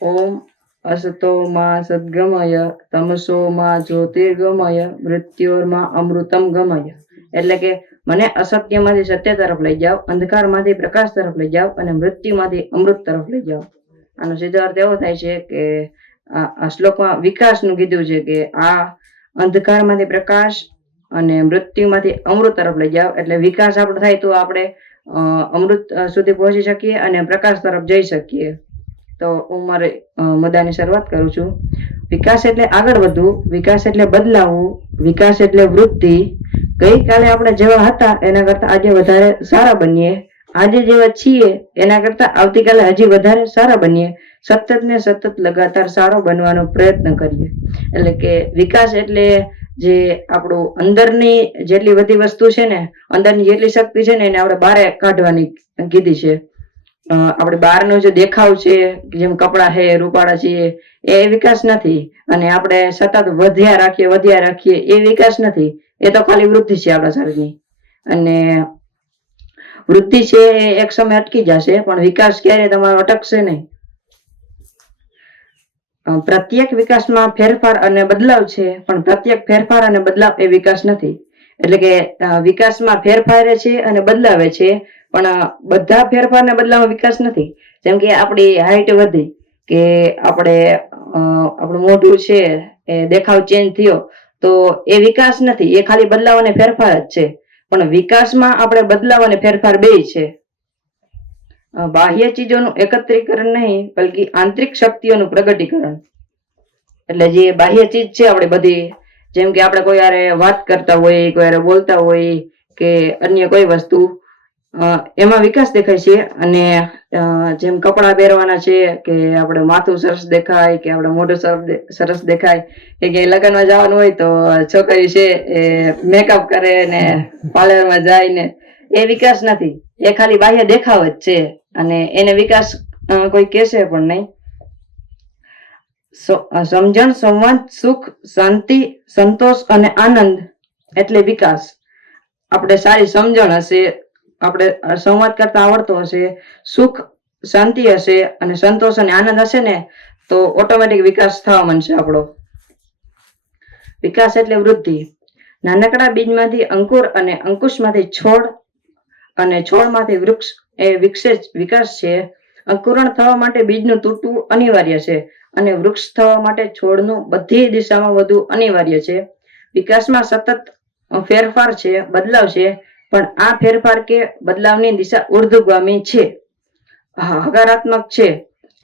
ઓમ અસતો માં સદગમય તમસો માં જ્યોતિર્ગમય મૃત્યોર્માં અમૃતમ ગમય. એટલે કે મને અસત્યમાંથી સત્ય તરફ લઈ જાઓ, અંધકારમાંથી પ્રકાશ તરફ લઈ જાઓ અને મૃત્યુમાંથી અમૃત તરફ લઈ જાઓ. આનો સીધો અર્થ એવો થાય છે કે આ શ્લોકમાં વિકાસનું કીધું છે કે આ અંધકારમાંથી પ્રકાશ અને મૃત્યુમાંથી અમૃત તરફ લઈ જાઓ. એટલે વિકાસ આપણો થાય તો આપણે અમૃત સુધી પહોંચી શકીએ અને પ્રકાશ તરફ જઈ શકીએ. તો હું મારે મુદ્દાની શરૂઆત કરું છું. વિકાસ એટલે આગળ વધવું, વિકાસ એટલે બદલાવવું, વિકાસ એટલે વૃદ્ધિ. ગઈકાલે આપણે જેવા હતા એના કરતા આજે વધારે સારા બનીએ, આજે જેવા છીએ એના કરતા આવતીકાલે હજી વધારે સારા બનીએ, સતત ને સતત લગાતાર સારો બનવાનો પ્રયત્ન કરીએ. એટલે કે વિકાસ એટલે જે આપણું અંદરની જેટલી બધી વસ્તુ છે ને, અંદરની જેટલી શક્તિ છે ને એને આપણે બહાર કાઢવાની કીધી છે. આપણે બહારનો જે દેખાવ છે, જેમ કપડા છે, રૂપાળા છીએ, એ વિકાસ નથી. અને આપણે સતત વધ્યા રાખીએ એ વિકાસ નથી. એ તો ખાલી વૃદ્ધિ છે આપણા શરીરની. અને વૃદ્ધિ છે એ એક સમય અટકી જશે, પણ વિકાસ ક્યારે તમારો અટકશે નહીં. પ્રત્યેક વિકાસમાં ફેરફાર અને બદલાવ છે, પણ પ્રત્યેક ફેરફાર અને બદલાવ એ વિકાસ નથી. એટલે કે વિકાસમાં ફેરફારે છે અને બદલાવે છે, પણ બધા ફેરફાર ને બદલાવ વિકાસ નથી. જેમ કે આપણી હાઈટ વધી, કે આપણું મોઢું છે એ દેખાવ ચેન્જ થયો, તો એ વિકાસ નથી, એ ખાલી બદલાવ અને ફેરફાર જ છે. પણ વિકાસમાં આપણે બદલાવ અને ફેરફાર બે છે. બાહ્ય ચીજોનું એકત્રીકરણ નહીં, બલકી આંતરિક શક્તિઓનું પ્રગટીકરણ. એટલે જે બાહ્ય ચીજ છે આપણે બધી, જેમ કે આપણે કોઈ યારે વાત કરતા હોય, કોઈ યારે બોલતા હોય કે અન્ય કોઈ વસ્તુ, એમાં વિકાસ દેખાય છે. અને જેમ કપડા પહેરવાના છે, કે આપણે માથું સરસ દેખાય, કે આપણે મોઢું સરસ દેખાય, કે લગ્નમાં જવાનું હોય તો છોકરી છે એ મેકઅપ કરે ને પાર્લરમાં જાય ને, એ વિકાસ નથી, એ ખાલી બાહ્ય દેખાવ જ છે. અને એને વિકાસ કોઈ કહેશે પણ નહીં. સમજણ, સંવાદ, સુખ, શાંતિ, સંતોષ અને આનંદ એટલે વિકાસ. આપણે સારી સમજણ હશે, આપણે સંવાદ કરતા આવડતો હશે, સુખ શાંતિ હશે અને સંતોષ અને આનંદ હશે ને, તો ઓટોમેટિક વિકાસ થવા માંડશે આપણો. વિકાસ એટલે વૃદ્ધિ. નાનકડા બીજમાંથી અંકુર અને અંકુશમાંથી છોડ અને છોડમાંથી વૃક્ષ એ વિકાસ છે. અંકુરણ થવા માટે બીજનું તૂટવું અનિવાર્ય છે અને વૃક્ષ થવા માટે છોડનું બધી દિશામાં વધુ અનિવાર્ય છે. વિકાસમાં સતત ફેરફાર છે, બદલાવ છે, પણ આ ફેરફાર કે બદલાવની દિશા ઉર્ધ્વગામી છે, હકારાત્મક છે.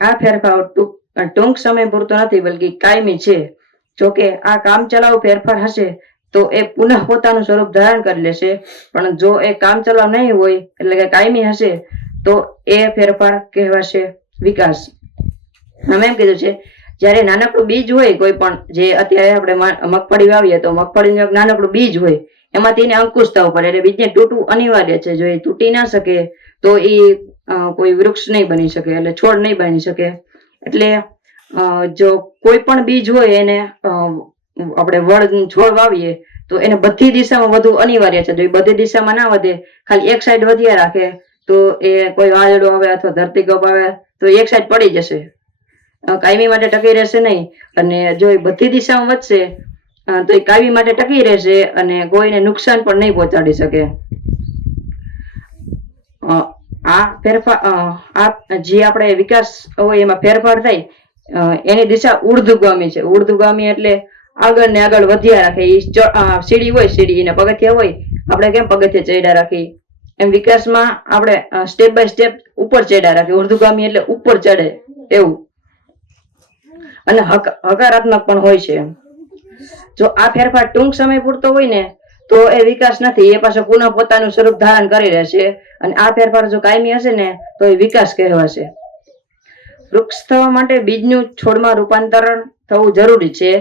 આ ફેરફાર ટૂંક સમય પૂરતો નથી, બલકી કાયમી છે. જોકે આ કામ ચલાવ ફેરફાર હશે તો એ પુનઃ પોતાનું સ્વરૂપ ધારણ કરી લેશે, પણ જો એ કામ ચલાવ નહીં હોય, એટલે કે કાયમી હશે, તો એ ફેરફાર કહેવાશે વિકાસ. અમે એમ કીધું છે, જયારે નાનકડું બીજ હોય કોઈ પણ, જે અત્યારે આપણે મગફળી વાવીએ તો મગફળીનું એક નાનકડું બીજ હોય, એમાંથી એને અંકુશ થવું પડે, એટલે બીજને તૂટવું અનિવાર્ય છે. જો એ તૂટી ના શકે તો એ કોઈ વૃક્ષ નહીં બની શકે, એટલે છોડ નહીં બની શકે. એટલે જો કોઈ પણ બીજ હોય એને આપણે છોડ વાવીએ તો એને બધી દિશામાં વધુ અનિવાર્ય છે. જો એ બધી દિશામાં ના વધે, ખાલી એક સાઈડ વધ્યા રાખે, તો એ કોઈ વાદળો આવે અથવા ધરતીકંપ આવે તો એક સાઈડ પડી જશે, કાયમી માટે ટકી રહેશે નહીં. અને જો એ બધી દિશામાં વધશે તો એ કાયમી માટે ટકી રહેશે અને કોઈને નુકસાન પણ નહીં પહોંચાડી શકે. આ ફેરફાર, જે આપણે વિકાસ હોય એમાં ફેરફાર થાય, એની દિશા ઉર્ધ્વગામી છે. ઉર્ધ્વગામી એટલે આગળ ને આગળ વધ્યા રાખે. સીડી હોય, સીડી ને પગથિયા હોય, આપણે કેમ પગથિયા ચડ્યા રાખી, એમ વિકાસમાં આપણે સ્ટેપ બાય સ્ટેપ ઉપર ચડ્યા રાખીએ. ઉર્ધ્વગામી એટલે ઉપર ચડે એવું, અને હકારાત્મક પણ હોય છે. જો આ ફેરફાર ટૂંક સમય પૂરતો હોય ને તો એ વિકાસ નથી, એ પાછો પુનઃ પોતાનું સ્વરૂપ ધારણ કરી રહેશે. અને આ ફેરફાર જો કાયમી હશે ને તો એ વિકાસ કહેવાશે. વૃક્ષ થવા માટે બીજનું છોડમાં રૂપાંતરણ થવું જરૂરી છે.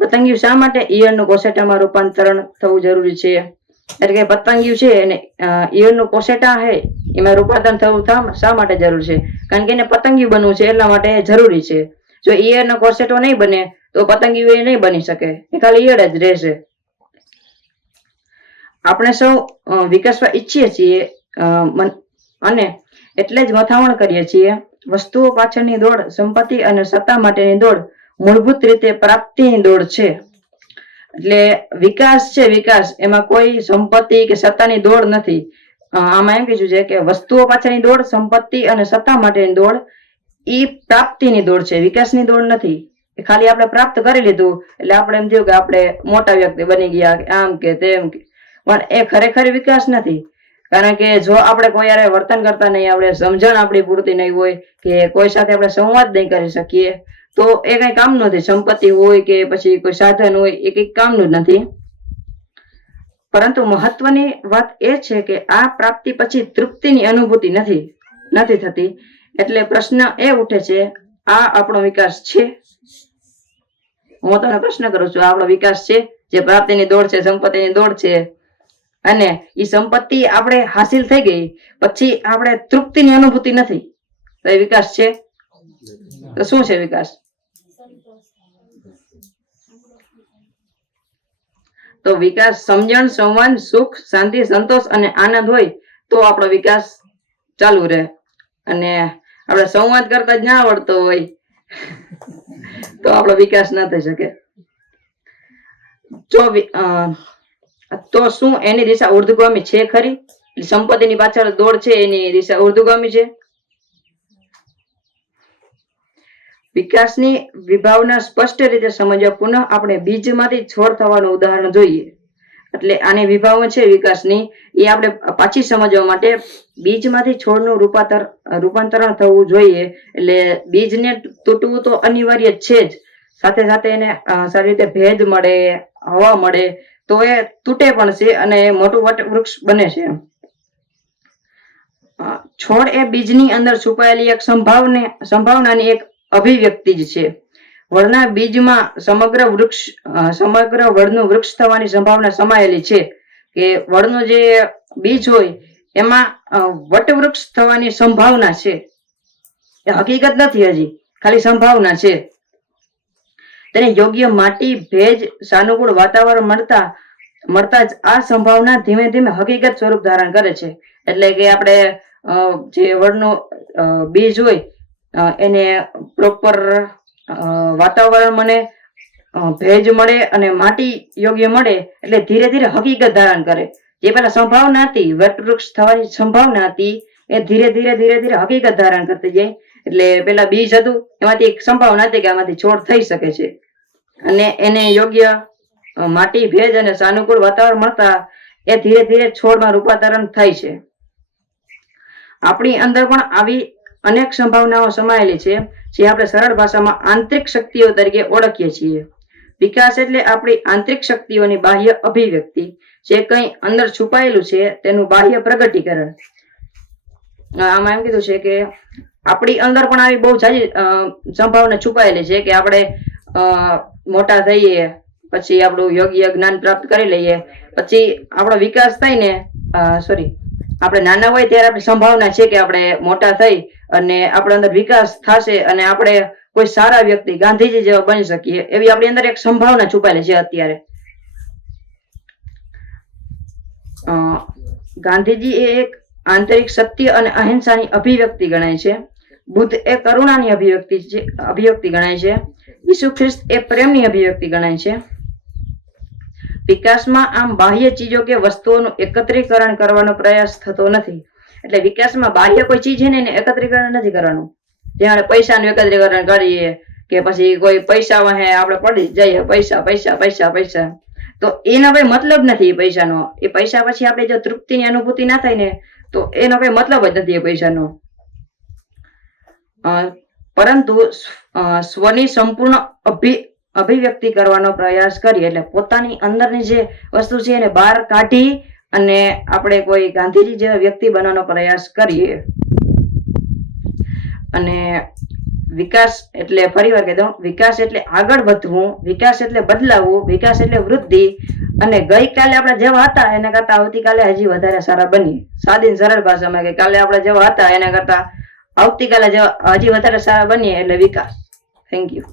પતંગિયું શા માટે ઈયળનું કોસેટામાં રૂપાંતરણ થવું જરૂરી છે? એટલે કે પતંગિયું છે અને ઈયળનું કોસેટા છે એમાં રૂપાંતરણ થવું શા માટે જરૂરી છે? કારણ કે એને પતંગિયું બનવું છે, એટલા માટે એ જરૂરી છે. જો ઈયળનો કોસેટો નહીં બને તો પતંગિયું એ નહીં બની શકે, એ ખાલી ઈયળ જ રહેશે. આપણે સૌ વિકાસવા ઈચ્છીએ છીએ અને એટલે જ મથામણ કરીએ છીએ. વસ્તુઓ પાછળની દોડ, સંપત્તિ અને સત્તા માટેની દોડ મૂળભૂત રીતે પ્રાપ્તિની દોડ છે. એટલે વિકાસ છે, વિકાસ એમાં કોઈ સંપત્તિ કે સત્તાની દોડ નથી. આમાં એમ કીધું છે કે વસ્તુઓ પાછળની દોડ, સંપત્તિ અને સત્તા માટેની દોડ એ પ્રાપ્તિની દોડ છે, વિકાસની દોડ નથી. ખાલી આપણે પ્રાપ્ત કરી લીધું એટલે આપણે એમ થયું કે આપણે મોટા વ્યક્તિ બની ગયા, આમ કે તેમ, પણ એ ખરેખર વિકાસ નથી. કારણ કે જો આપણે કોઈ યારે વર્તન કરતા નહીં આવડે, સમજણ આપણી પૂરતી નહીં હોય, કે કોઈ સાથે આપણે સંવાદ નહીં કરી શકીએ, તો એ કઈ કામ નથી. સંપત્તિ હોય કે પછી કોઈ સાધન હોય, એ કઈ કામનું જ નથી. પરંતુ મહત્વની વાત એ છે કે આ પ્રાપ્તિ પછી તૃપ્તિની અનુભૂતિ નથી થતી. એટલે પ્રશ્ન એ ઉઠે છે, આ આપણો વિકાસ છે? હું તમને પ્રશ્ન કરું છું, આપણો વિકાસ છે? જે પ્રાપ્તિની દોડ છે, સંપત્તિની દોડ છે, અને એ સંપત્તિ આપણે હાસિલ થઈ ગઈ પછી આપણે તૃપ્તિની અનુભૂતિ નથી, તો એ વિકાસ છે? તો શું છે વિકાસ? તો વિકાસ સમજણ, સંવાદ, સુખ, શાંતિ, સંતોષ અને આનંદ હોય તો આપણો વિકાસ ચાલુ રહે. અને આપણે સંવાદ કરતા જ ના આવડતો હોય તો આપણો વિકાસ ના થઈ શકે. તો શું એની દિશા ઉર્ધ્વગામી છે ખરી? સંપત્તિની પાછળ દોડ છે, એની દિશા ઉર્ધ્વગામી છે? વિકાસની વિભાવના સ્પષ્ટ રીતે સમજવા પુનઃ આપણે બીજમાંથી છોડ થવાનું ઉદાહરણ જોઈએ. એટલે આની વિભાવના છે વિકાસની, એ આપણે પાછી સમજવા માટે બીજમાંથી છોડનું રૂપાંતરણ થવું જોઈએ. એટલે બીજને તૂટવું તો અનિવાર્ય છે જ, સાથે સાથે એને સારી રીતે ભેજ મળે, હવા મળે તો એ તૂટે પણ છે અને મોટું વૃક્ષ બને છે. છોડ એ બીજની અંદર છુપાયેલી એક સંભાવનાની એક અભિવ્યક્તિ જ છે. વડના બીજમાં સમગ્ર વડનું વૃક્ષ થવાની સંભાવના સમાયેલી છે. કે વડનું જે બીજ હોય એમાં વટવૃક્ષ થવાની સંભાવના છે. એ હકીકત નથી, હજી ખાલી સંભાવના છે. તેને યોગ્ય માટી, ભેજ, સાનુકૂળ વાતાવરણ મળતા જ આ સંભાવના ધીમે ધીમે હકીકત સ્વરૂપ ધારણ કરે છે. એટલે કે આપણે જે વડનું બીજ હોય એને પ્રોપર વાતાવરણ મળે, ભેજ મળે અને માટી યોગ્ય મળે એટલે ધીરે ધીરે હકીકત ધારણ કરે. જે પેલા સંભાવના હતી, વટવૃક્ષ થવાની સંભાવના હતી, એ ધીરે ધીરે હકીકત ધારણ કરતી જાય. એટલે પેલા બીજ હતું એમાંથી એક સંભાવના હતી કે આમાંથી છોડ થઈ શકે છે, અને એને યોગ્ય માટી, ભેજ અને સાનુકૂળ વાતાવરણ મળતા એ ધીરે ધીરે છોડમાં રૂપાંતરણ થાય છે. આપણી અંદર પણ આવી અનેક સંભાવનાઓ સમાયેલી છે, જે આપણે સરળ ભાષામાં આંતરિક શક્તિઓ તરીકે ઓળખીએ છીએ. વિકાસ એટલે આપણી આંતરિક શક્તિઓની બાહ્ય અભિવ્યક્તિ. જે કંઈ અંદર છુપાયેલું છે તેનું બાહ્ય પ્રગટીકરણ. આમાં એમ કીધું છે કે આપણી અંદર પણ આવી બહુ સારી સંભાવના છુપાયેલી છે કે આપણે મોટા થઈએ પછી આપણું યોગ્ય જ્ઞાન પ્રાપ્ત કરી લઈએ, પછી આપણો વિકાસ થાય ને આપણે નાના હોય ત્યારે આપણી સંભાવના છે કે આપણે મોટા થઈ અને આપણા અંદર વિકાસ થશે અને આપણે કોઈ સારા વ્યક્તિ, ગાંધીજી જેવા બની શકીએ, એવી આપણી અંદર એક સંભાવના છુપાયેલી છે અત્યારે. ગાંધીજી એ એક આંતરિક સત્ય અને અહિંસાની અભિવ્યક્તિ ગણાય છે. બુદ્ધ એ કરુણાની અભિવ્યક્તિ ગણાય છે. ઈસુ ખ્રિસ્ત એ પ્રેમની અભિવ્યક્તિ ગણાય છે. વિકાસમાં આમ બાહ્ય ચીજો કે વસ્તુઓનું એકત્રીકરણ કરવાનો પ્રયાસ થતો નથી. એટલે વિકાસમાં બાહ્ય કોઈ ચીજ છે ને એને એકત્રીકરણ નથી કરવાનું. જેમાં પૈસાનું એકત્રીકરણ કરીએ કે પછી કોઈ પૈસા વાહે આપણે પડી જઈએ, પૈસા પૈસા પૈસા પૈસા, તો એનો કોઈ મતલબ નથી પૈસાનો. એ પૈસા પછી આપણે જો તૃપ્તિની અનુભૂતિ ના થાય ને તો એનો કોઈ મતલબ જ નથી એ પૈસાનો. પરંતુ સ્વની સંપૂર્ણ અભિવ્યક્તિ કરવાનો પ્રયાસ કરીએ, એટલે પોતાની અંદરની જે વસ્તુ છે એને બહાર કાઢી અને આપણે કોઈ ગાંધીજી જેવા વ્યક્તિ બનવાનો પ્રયાસ કરીએ. અને વિકાસ એટલે ફરી વાર કહી દઉં, વિકાસ એટલે આગળ વધવું, વિકાસ એટલે બદલાવવું, વિકાસ એટલે વૃદ્ધિ. અને ગઈકાલે આપણે જેવા હતા એના કરતા આવતીકાલે હજી વધારે સારા બનીએ. સાદી સરળ ભાષામાં કે કાલે આપણે જેવા હતા એના કરતા આવતીકાલે જેવા હજી વધારે સારા બનીએ એટલે વિકાસ. Thank you.